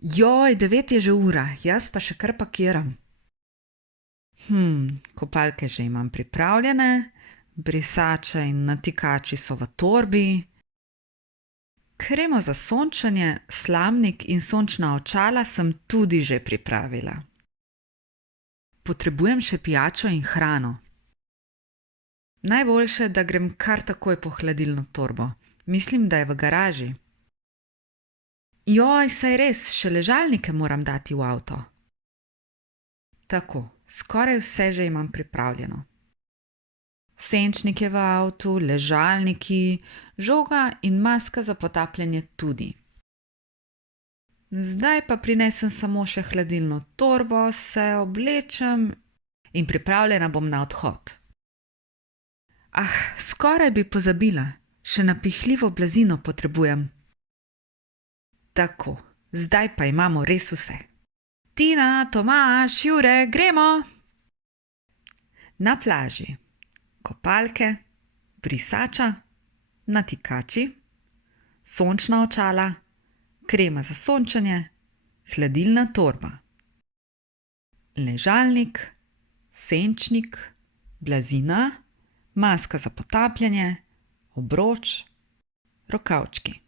Joj, 9 je že ura, jaz pa še kar pakiram. Kopalke že imam pripravljene, brisače in natikači so v torbi. Kremo za sončenje, slamnik in sončna očala sem tudi že pripravila. Potrebujem še pijačo in hrano. Najboljše, da grem kar takoj po hladilno torbo. Mislim, da je v garaži. Joj, saj res, še ležalnike moram dati v avto. Tako, skoraj vse že imam pripravljeno. Senčnik je v avtu, ležalniki, žoga in maska za potapljanje tudi. Zdaj pa prinesem samo še hladilno torbo, se oblečem in pripravljena bom na odhod. Skoraj bi pozabila, še napihljivo blazino potrebujem. Tako, zdaj pa imamo res vse. Tina, Tomaž, Jure, gremo! Na plaži. Kopalke, brisača, natikači, sončna očala, krema za sončenje, hladilna torba, ležalnik, senčnik, blazina, maska za potapljanje, obroč, rokavčki.